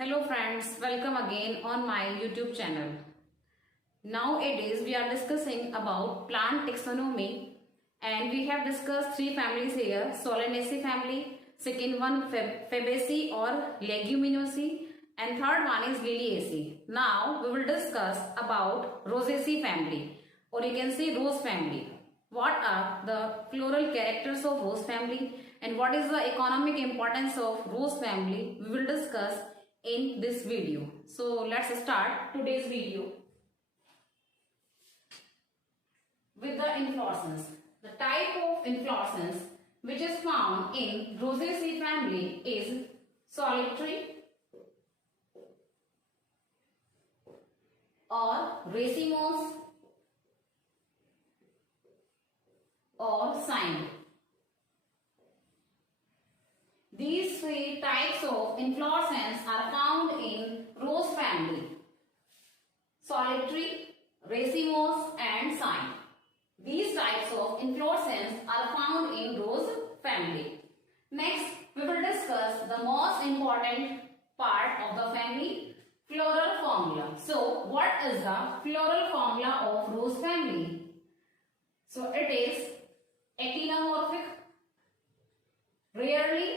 Hello friends, welcome again on my YouTube channel. Nowadays we are discussing about plant taxonomy and we have discussed three families here: Solanaceae family, second one Fabaceae or Leguminosae, and third one is Liliaceae. Now we will discuss about Rosaceae family, or you can say rose family. What are the floral characters of rose family and what is the economic importance of rose family? We will discuss in this video. So let's start today's video with the inflorescence. The type of inflorescence which is found in Rosaceae family is solitary or racemose or cyme. These three types of inflorescence are found in rose family: solitary, racemose and cyme. These types of inflorescence are found in rose family. Next, we will discuss the most important part of the family, floral formula. So, what is the floral formula of rose family? So, it is actinomorphic, rarely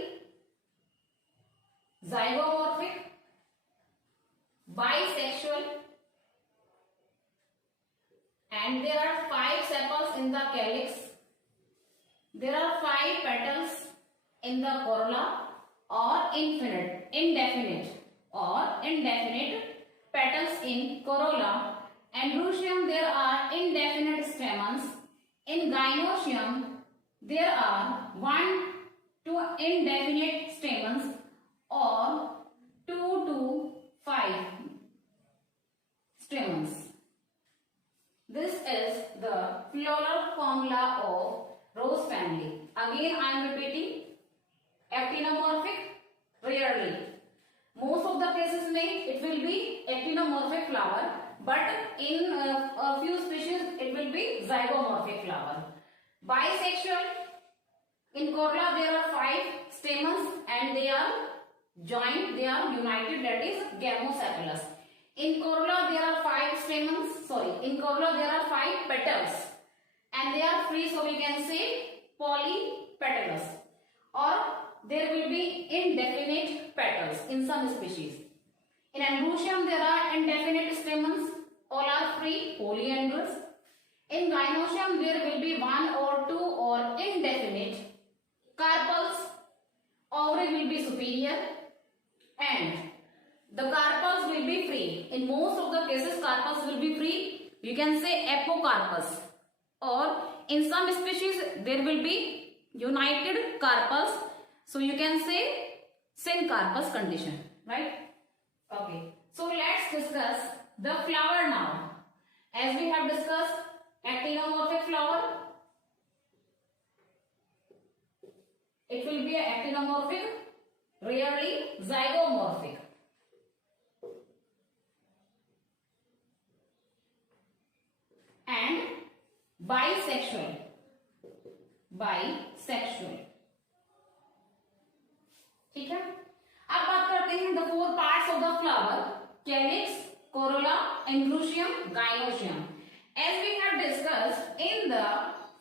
zygomorphic, bisexual, and there are 5 sepals in the calyx. There are 5 petals in the corolla or indefinite petals in corolla. Androecium there are indefinite stamens. In gynoecium there are 1 to indefinite stamens or 2 to 5 stamens. This is the floral formula of rose family. Again I am repeating: actinomorphic, rarely. Most of the cases it will be actinomorphic flower, but in a few species it will be zygomorphic flower. Bisexual. In corolla there are 5 stamens and they are joined, they are united, that is gamosepalous. In corolla there are 5 petals and they are free, so we can say polypetalous, or there will be indefinite petals in some species. In Androecium there are indefinite stamens, all are free, polyandrous. In Gynoecium there will be 1 or 2 or indefinite carpels, ovary will be superior and the carpels will be free. In most of the cases carpels will be free. You can say apocarpus, or in some species there will be united carpels, so you can say syncarpus condition, right? Okay, so let's discuss the flower now. As we have discussed actinomorphic flower, it will be actinomorphic, rarely zygomorphic. And bisexual. ठीक है, अब बात करते हैं the 4 parts of the flower: calyx, corolla, androecium, gynoecium. As we have discussed in the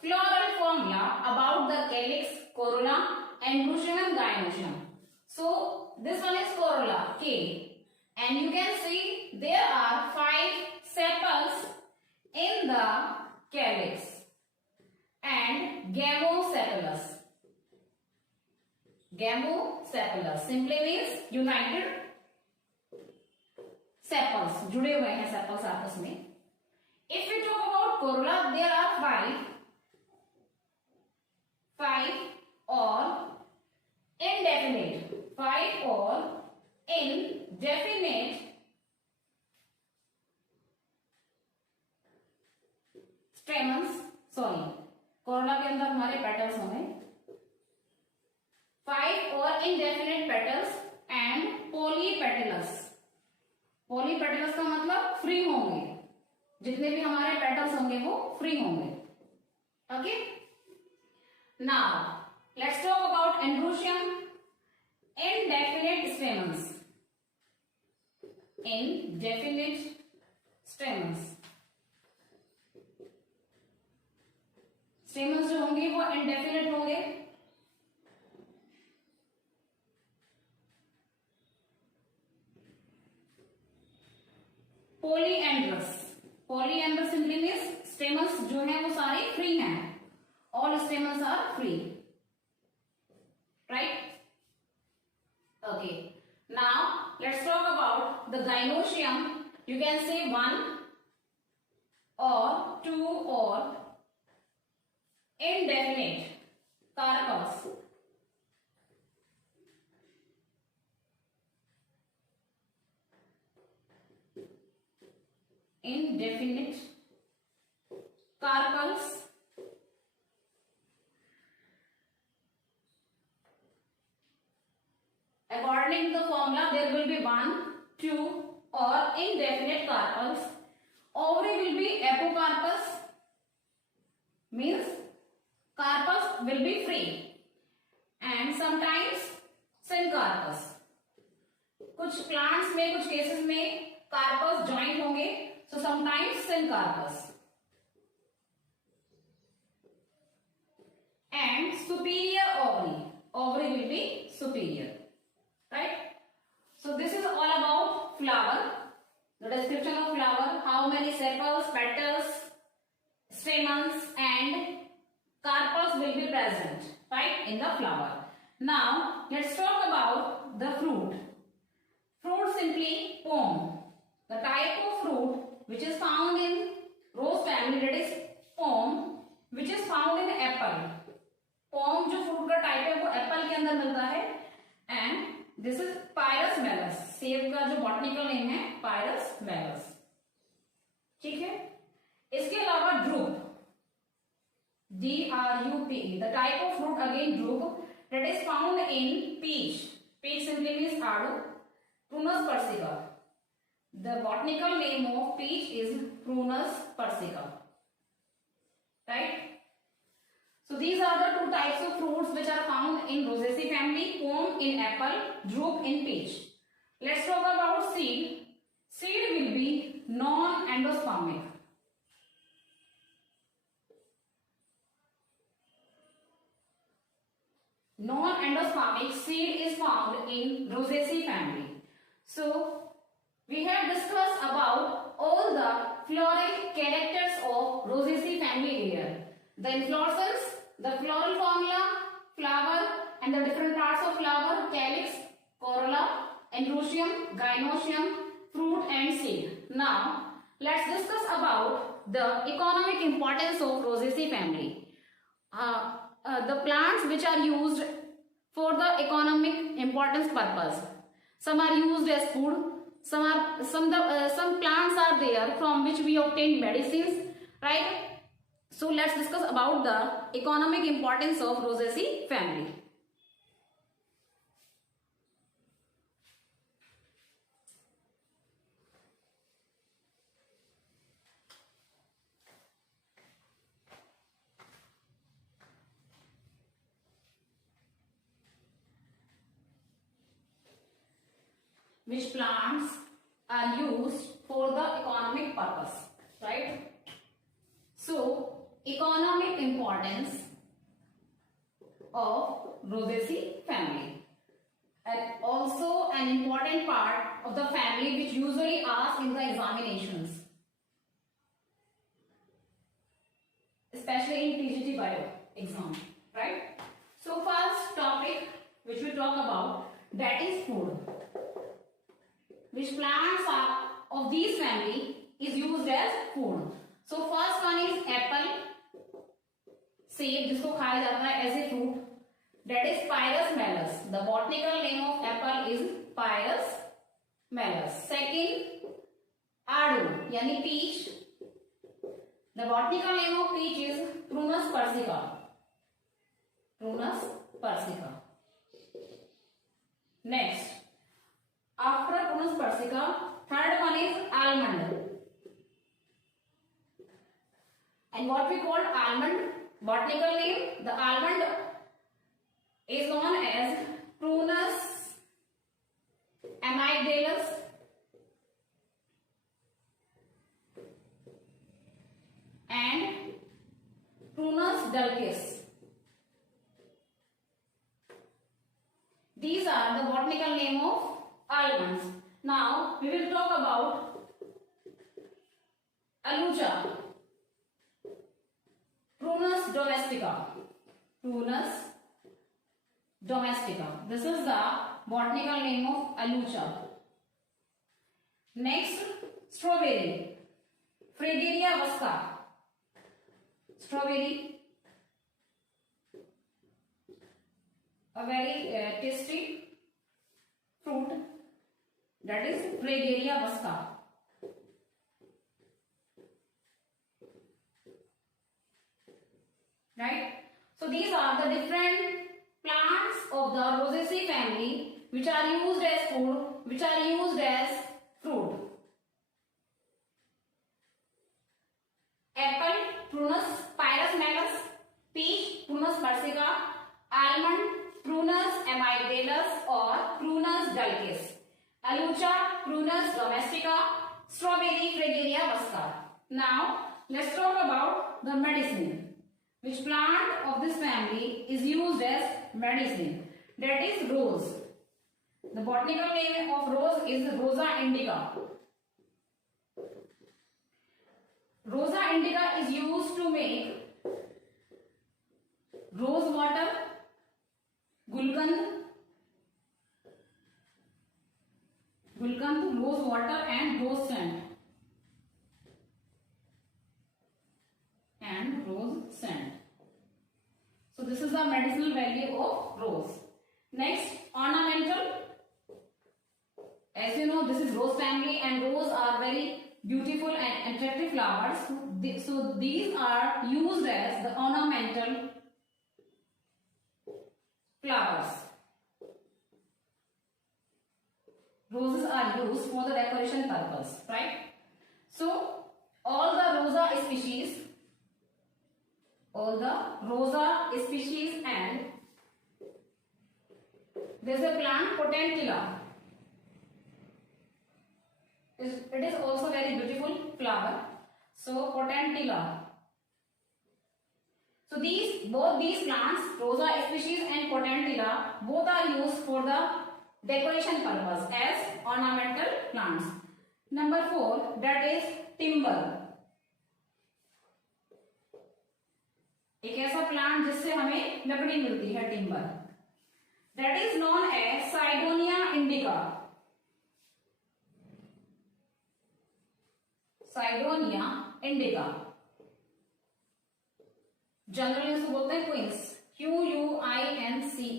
floral formula about the calyx, corolla, androecium and gynoecium. So this one is corolla, K, and you can see there are 5 sepals in the calyx and gamosepalous. Gamosepalous simply means united sepals, जुड़े हुए हैं sepals आपस में. If we talk about corolla, there are 5 or indefinite, 5 or indefinite stamens. corolla के अंदर हमारे petals होंगे, 5 और indefinite petals and polypetalous. polypetalous का मतलब फ्री होंगे, जितने भी हमारे petals होंगे वो फ्री होंगे. Okay, now let's talk about androecium. Indefinite stamens. indefinite stamens. Stamens जो होंगे वो इंडेफिनिट होंगे. Polyandrous. Polyandrous simply means stamens जो है वो सारे फ्री हैं. All stamens are free. Right. Okay. Now let's talk about the gynoecium. You can say one or two or indefinite carpus. Indefinite carpels. According to the formula, there will be one, two, or indefinite carpels. Ovary will be apocarpus, means carpus will be free, and sometimes syncarpus. कुछ plants में, कुछ cases में corpus joint होंगे, so sometimes syncarpus. And superior ovary. Ovary will be superior. Right? So this is all about flower. The description of flower, how many sepals, petals, stamens and carpels will be present, right, in the flower. Now let's talk about the fruit. Fruit simply pome. The type of fruit which is found in rose family, that is pome, which is found in apple. Pome जो fruit का type है वो apple के अंदर मिलता है. And this is Pyrus Malus. सेब का जो botanical name है Pyrus Malus. ठीक है. इसके अलावा drupe, D-R-U-P-E, the type of fruit again drupe, that is found in peach. Peach simply means adu. Prunus persica. The botanical name of peach is Prunus persica. Right? So these are the two types of fruits which are found in Rosaceae family: pome in apple, drupe in peach. Let's talk about seed. Seed will be non-endospermic. Non-endospermic seed is found in Rosaceae family. So we have discussed about all the floric characters of Rosaceae family here. The inflorescence, the floral formula, flower and the different parts of flower, calyx, corolla, androecium, gynoecium, fruit and seed. Now let's discuss about the economic importance of Rosaceae family. The plants which are used for the economic importance purpose. Some are used as food. Some plants are there from which we obtain medicines, right? So let's discuss about the economic importance of Rosaceae family. Which plants are used for the economic purpose, right? So economic importance of Rosaceae family, and also an important part of the family which usually asked in the examinations, especially in TGT Bio exam, right? So first topic which we talk about, that is food. Which plants are of these family is used as food. So first one is apple, सेब जिसको खाया जाता है as a fruit, that is Pyrus Malus. The botanical name of apple is Pyrus Malus. Second, adu यानी peach. The botanical name of peach is Prunus persica. Prunus persica. Next, after Prunus persica, third one is almond. And what we call almond, botanical name, the almond is known as Prunus amygdalus. These are the botanical name of almonds. Now we will talk about Alucha, Prunus domestica. Prunus domestica. This is the botanical name of Alucha. Next, strawberry, Fragaria vasca. Strawberry, a very tasty fruit, that is Fragaria vasca. Right? So these are the different plants of the Rosaceae family which are used as food, which are used as fruit. Apple, Prunus pyrus, peach, Prunus persica, almond, Prunus amygdalus or Prunus dulcis, Alucha, Prunus domestica, strawberry, Fragaria vasca. Now let's talk about the medicine. Which plant of this family is used as medicine? That is rose. The botanical name of rose is Rosa indica. Rosa indica is used to make rose water, gulkand, rose water and rose scent. So this is the medicinal value of rose. Next, ornamental. As you know, this is rose family and rose are very beautiful and attractive flowers. So these are used as the ornamental flowers. Roses are used for the decoration purpose, right? So all the rosa species and there is a plant potentilla. It is also very beautiful flower. So potentilla. So both these plants, rosa species and potentilla, both are used for the decoration purpose as ornamental plants. Number 4, that is timber. एक ऐसा plant जिससे हमें लकड़ी मिलती है, timber. That is known as Cydonia indica. Cydonia indica generally इसको बोलते हैं quince, QUINCE,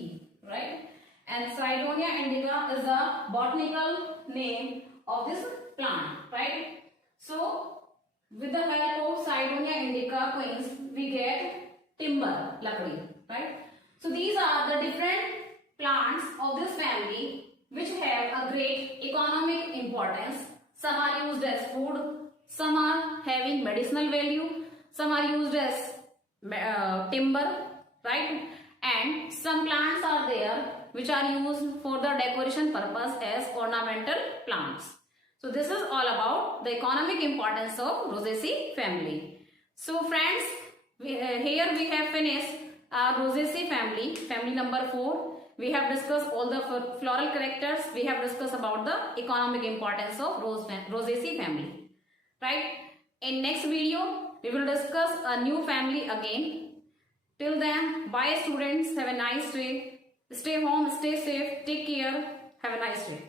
right? And Cydonia indica is the botanical name of this plant, right? So with the help of Cydonia indica quince we get timber, lakdi, right? So these are the different plants of this family which have a great economic importance. Some are used as food, some are having medicinal value, some are used as timber, right? And some plants are there which are used for the decoration purpose as ornamental plants. So this is all about the economic importance of Rosaceae family. So friends, here we have finished our Rosaceae family, family number 4. We have discussed all the floral characters. We have discussed about the economic importance of Rosaceae family, right? In next video, we will discuss a new family again. Till then, bye students. Have a nice day. Stay home, stay safe, take care. Have a nice day.